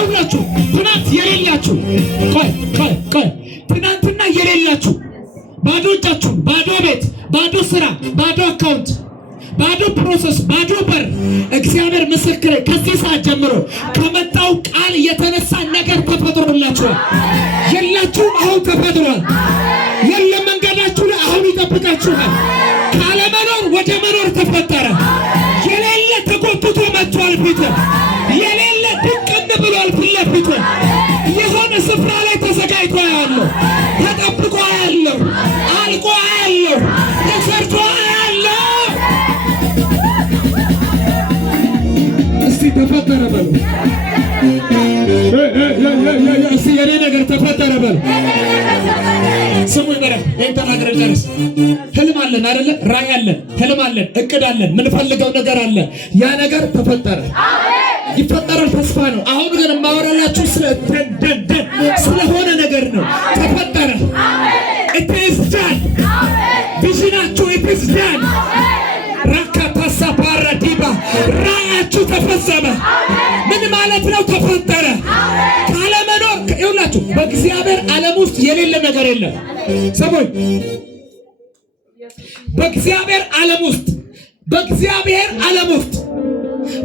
ይኸውላችሁ ትናንት የሌላችሁ ቆይ ትናንትና የሌላችሁ ባዶ እጃችሁን፣ ባዶ ቤት፣ ባዶ ስራ፣ ባዶ አካውንት፣ ባዶ ፕሮሰስ፣ ባዶ በር እግዚአብሔር ምስክሬ ከዚህ ሰዓት ጀምሮ ከመጣው ቃል የተነሳ ነገር ተፈጥሮላችኋል። የላችሁም አሁን ተፈጥሯል። የለም መንገዳችሁ ላይ አሁን ይጠብቃችኋል። ካለመኖር ወደ መኖር ተፈጠረ። የሌለ ተጎትቶ መጥቷል ፊት የሌለ ድቅም ብሏል ፊት ለፊት የሆነ ስፍራ ላይ ተዘጋጅቶ ያለው ተጠብቆ ያለው አልቆ ያለው ተሰርቶ ያለው እስቲ ተፈጠረ በሉ። እስቲ የኔ ነገር ተፈጠረ በሉ። ስሙ ይበረም ይሄን ተናግረን ጨርስ። ህልም አለን አይደለ? ራዕይ አለን፣ ህልም አለን፣ እቅድ አለን፣ ምንፈልገው ነገር አለ። ያ ነገር ተፈጠረ። ይፈጠራል፣ ተስፋ ነው። አሁን ግን ማወራላችሁ ስለሆነ ነገር ነው። ተፈጠረ። it is done ቪዥናችሁ it is done ራካታሳ ፓራዲባ ራያችሁ ተፈጸመ። ምን ማለት ነው? ተፈጠረ። ካለመኖር ይኸውላችሁ በእግዚአብሔር ዓለም ውስጥ የሌለ ነገር የለም። ሰሞን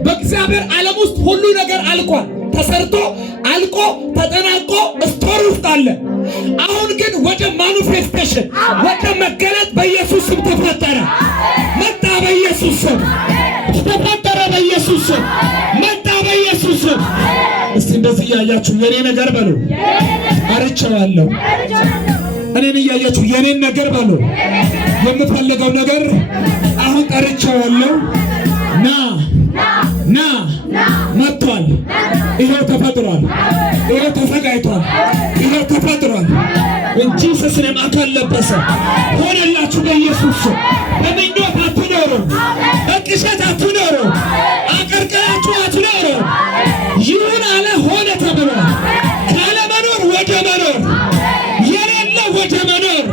በእግዚአብሔር ዓለም ውስጥ ሁሉ ነገር አልቋል። ተሰርቶ አልቆ ተጠናቆ ስቶር ውስጥ አለ። አሁን ግን ወደ ማኒፌስቴሽን ወደ መገለጥ በኢየሱስ ስም ተፈጠረ። መጣ በኢየሱስ ስም ተፈጠረ። በኢየሱስ ስም መጣ በኢየሱስ ስም። እስቲ እንደዚህ እያያችሁ የኔ ነገር በሉ። አርቻለሁ። እኔን እያያችሁ የኔን ነገር በሉ። የምፈልገው ነገር አሁን ጠርቻለሁ። ና መጥቷል። ይሄው ተፈጥሯል። ይሄው ተዘጋጅቷል። ይሄው ተፈጥሯል። እንጂ ስስለም አካል ለበሰ ሆነላችሁ በኢየሱስ ስም። በምኞት አትኖሩ፣ በቅዠት አትኖሩ፣ አቀርቅራችሁ አትኖሩ። ይሁን አለ ሆነ ተብሏል። ካለመኖር ወደ መኖር፣ የሌለ ወደ መኖር፣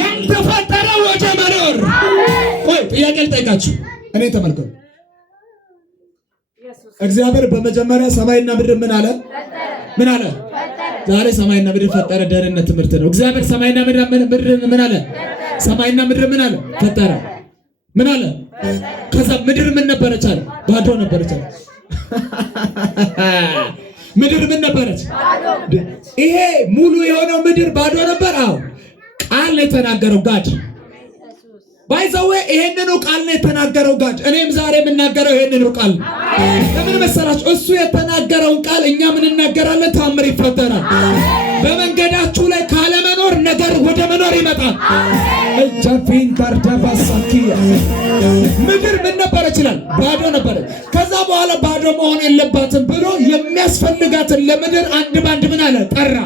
ያልተፈጠረ ወደ መኖር። ቆይ ጥያቄ ልጠይቃችሁ። እኔ ተመልከቱ። እግዚአብሔር በመጀመሪያ ሰማይና ምድር ምን አለ? ምን አለ? ዛሬ ሰማይና ምድር ፈጠረ። ደህንነት ትምህርት ነው። እግዚአብሔር ሰማይና ምድር ምን አለ? ሰማይና ምድር ምን አለ? ፈጠረ። ምን አለ? ከዛ ምድር ምን ነበረች አለ? ባዶ ነበረች አለ። ምድር ምን ነበረች? ይሄ ሙሉ የሆነው ምድር ባዶ ነበር። አዎ ቃል የተናገረው ጋድ ባይዘው ይሄንኑ ቃል ነው የተናገረው ጋድ። እኔም ዛሬ የምናገረው ይሄንኑ ቃል። ለምን መሰላችሁ? እሱ የተናገረውን ቃል እኛ ምን እናገራለን? ታምር ይፈጠራል። በመንገዳችሁ ላይ ካለመኖር ነገር ወደ መኖር ይመጣል። እጃፊን ካርዳባሳኪያ ምድር ምን ነበረች ይላል? ባዶ ነበረች። ከዛ በኋላ ባዶ መሆን የለባትም ብሎ የሚያስፈልጋትን ለምድር አንድ ባንድ ምን አለ? ጠራ።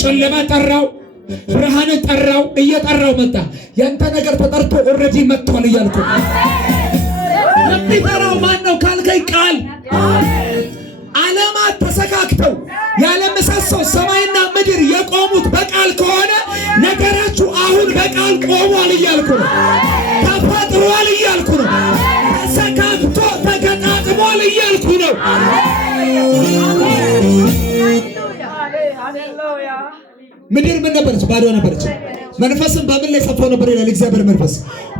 ጨለማ ጠራው፣ ብርሃንን ጠራው፣ እየጠራው መጣ። ያንተ ነገር ተጠርቶ ኦሬዲ መጥቷል እያልኩ የሚጠራው ማን ነው ካልከኝ ቃል። ዓለማት ተሰካክተው ያለ ምሰሶ ሰማይና ምድር የቆሙት በቃል ከሆነ ነገራችሁ አሁን በቃል ቆሟል እያልኩ ነው። ተፈጥሯል እያልኩ ነው። ተሰካክቶ ተገጣጥሟል እያልኩ ነው። ምድር ምን ነበረች? ባዶ ነበረች። መንፈስም በምን ላይ ሰፎ ነበር ይላል እግዚአብሔር። መንፈስ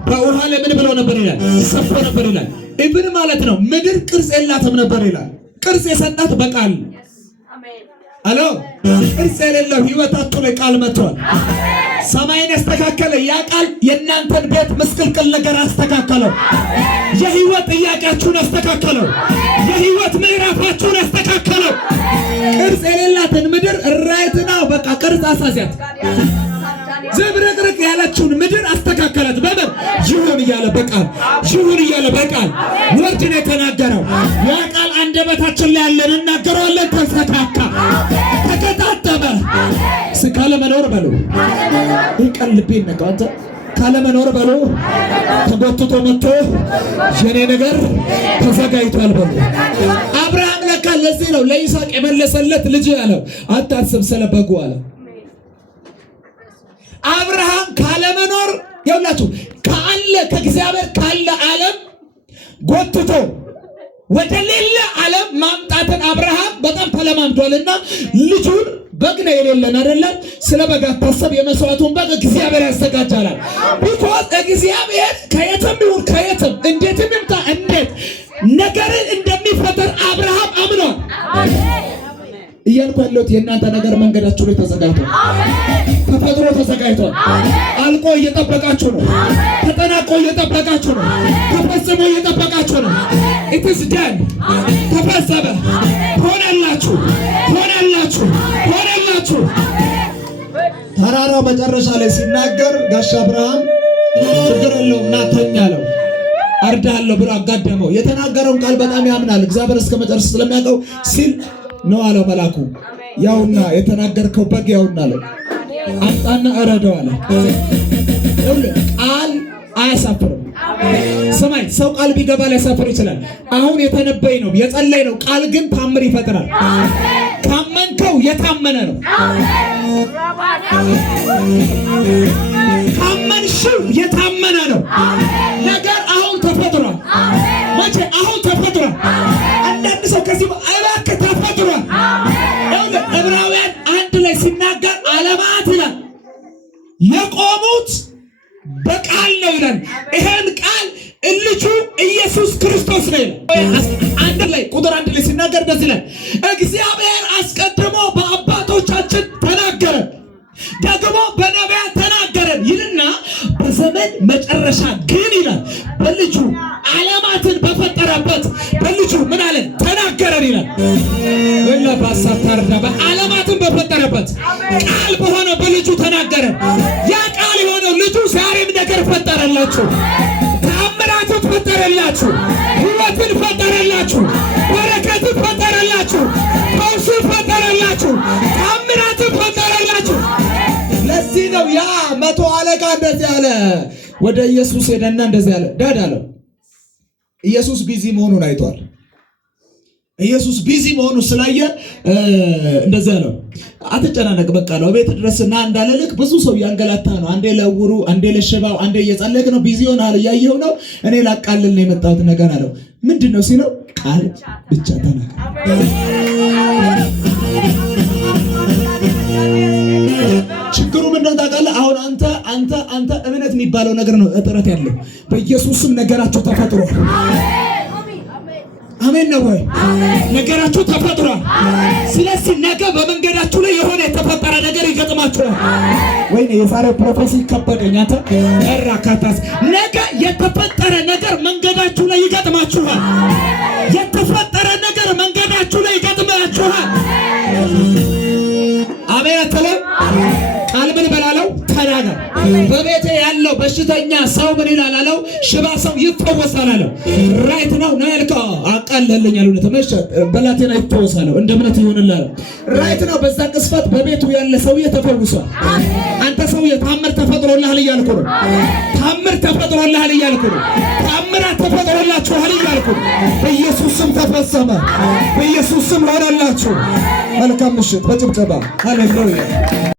በውሃ ላይ ምን ብሎ ነበር ይላል? ሰፎ ነበር ይላል። ኢብን ማለት ነው ምድር ቅርጽ የላትም ነበር ይላል። ቅርጽ የሰጣት በቃል አሎ። ቅርጽ የሌለው ህይወታችሁ ላይ ቃል መጥቷል። ሰማይን ያስተካከለ ያ ቃል የእናንተን ቤት ምስቅልቅል ነገር አስተካከለው። የህይወት ጥያቄያችሁን አስተካከለው። የህይወት ምዕራፋችሁን አስተካከለው። ቅርጽ የሌላትን ምድር ራይት ነው በቃ ቅርጽ አሳዚያት። ዝብርቅርቅ ያለችውን ምድር አስተካከላት። በምን ይሁን እያለ በቃል ይሁን እያለ በቃል ወርድ ነው የተናገረው። ያ ቃል አንደበታችን ላይ ያለን እናገረዋለን። ተስተካካ፣ ተከታተመ። ካለ መኖር በሉ ይህ ቃል ልቤን ነካው። አንተ ካለ መኖር በሉ ተጎትቶ መጥቶ የኔ ነገር ተዘጋጅቷል በሉ። አብርሃም ለካ ለዚህ ነው ለይስሐቅ የመለሰለት ልጅ ያለው አታስብ ስለበጉ አለ። አብርሃም ካለ መኖር ይኸውላችሁ ካለ ከእግዚአብሔር ካለ ዓለም ጎትቶ ወደ ሌላ ዓለም ማምጣትን አብርሃም በጣም ተለማምዷልና ልጁን በግ ነው የሌለን አይደለም። ስለ በግ አታስብ፣ የመስዋዕቱን በግ እግዚአብሔር ያዘጋጃላል። ቢኮዝ እግዚአብሔር ከየትም ይሁን ከየትም እንዴትም ይምጣ እንዴት ነገርን እንደሚፈጠር አብርሃም አምኗል። እያልኩ ያለሁት የእናንተ ነገር መንገዳችሁ ላይ ተዘጋጅቷል። ተፈጥሮ ተዘጋጅቷል። አልቆ እየጠበቃችሁ ነው። ተጠናቆ እየጠበቃችሁ ነው። ተፈጽሞ እየጠበቃችሁ ነው። it is done ተፈጸመ። ሆነላችሁ ሆነላችሁ ሆነላችሁ። ተራራው መጨረሻ ላይ ሲናገር ጋሻ አብርሃም ችግር የለውም ና ተኛ አለው። አርዳለሁ ብሎ አጋደመው። የተናገረውን ቃል በጣም ያምናል። እግዚአብሔር እስከ መጨረሻ ስለሚያውቀው ሲል ነው አለው መልአኩ። ያውና የተናገርከው በግ ያውና አለው። አምጣና እረደው አለ። ቃል አያሳፍርም። ሰማይ ሰው ቃል ቢገባ ሊያሳፍር ይችላል። አሁን የተነበይ ነው የጸለይ ነው። ቃል ግን ታምር ይፈጥራል። ካመንከው የታመነ ነው። ካመንሽው የታመነ ነው። ነገር አሁን ተፈጥሯል። መቼ አሁን ተፈጥሯል። አንዳንድ ሰው ከዚህ እባክህ ተፈጥሯል። ዕብራውያን 1 ላይ ሲናገር ዓለማት ይላል የቆሙት በቃል ነው ይላል። ይሄን ቃል ልጁ ኢየሱስ ክርስቶስ ነው ይላል። 1 ላይ ቁጥር 1 ላይ ሲናገር እንደዚህ ይላል፣ እግዚአብሔር አስቀድሞ በአባቶቻችን ተናገረ፣ ደግሞ በነቢያት ተናገረን ይልና በዘመን መጨረሻ ግን ይላል በልጁ ዓለማትን በፈጠረበት በልጁ ምን አለን ተናገረን ይላል። ወላ ባሳታርዳ ዓለማትን በፈጠረበት ቃል በሆነ በልጁ ተናገረን። ያ ቃል የሆነው ልጁ ዛሬም ነገር ፈጠረላችሁ። ተአምራትን ፈጠረላችሁ። ሕይወትን ፈጠረላችሁ። በረከትን ፈጠረላችሁ። ፈውስን ፈጠረላችሁ። ተአምራትን ፈጠረላችሁ። ለዚህ ነው ያ 100 አለቃ እንደዚህ አለ። ወደ ኢየሱስ ሄደና እንደዚህ አለ። ዳድ አለው። ኢየሱስ ቢዚ መሆኑን አይቷል። ኢየሱስ ቢዚ መሆኑን ስላየ እንደዚህ አለው፣ አትጨናነቅ በቃ ነው ቤት ድረስና እንዳለልክ ብዙ ሰው ያንገላታ ነው። አንዴ ለውሩ፣ አንዴ ለሽባው፣ አንዴ እየጸለይክ ነው። ቢዚ ሆናል፣ እያየው ነው። እኔ ላቃልል ነው የመጣሁት ነገር አለው። ምንድነው ሲለው ቃል ብቻ ተናገር። ችግሩ ምንድነው ታውቃለህ? አሁን አንተ እምነት የሚባለው ነገር ነው እጥረት ያለው። በኢየሱስም ነገራችሁ ተፈጥሯል። አሜን ነው ወይ? ነገራችሁ ተፈጥሯል። ስለዚህ ነገ በመንገዳችሁ ላይ የሆነ የተፈጠረ ነገር ይገጥማችኋል። ወይኔ የዛሬ ፕሮፌሲ ከበደኝ። አንተ እራካታስ ነገ የተፈጠረ ነገር መንገዳችሁ ላይ ይገጥማችኋል። የተፈጠረ ነገር መንገዳችሁ ላይ ይገጥማችኋል። አሜን አትልም? ቃል ምን በላለው? ተናገር። በቤቴ ያለው በሽተኛ ሰው ምን ይላል አለው? ሽባ ሰው ይፈወሳል አለው። ራይት ነው ነው ያልከው አቃለልኝ አለው። ተመሸ በላቴና ይፈወሳል እንደ እምነት ይሆንልሃል። ራይት ነው። በዛ ቅስፈት በቤቱ ያለ ሰው ተፈውሷል። አንተ ሰው ታምር ተፈጥሮልሃል እያልኩ ነው። ታምር ተፈጥሮልሃል እያልኩ ነው። ታምራት ተፈጥሮላችኋል እያልኩ ነው። በኢየሱስ ስም ተፈጸመ። በኢየሱስ ስም ሆነላችሁ። መልካም ምሽት በጭብጨባ ሃሌሉያ።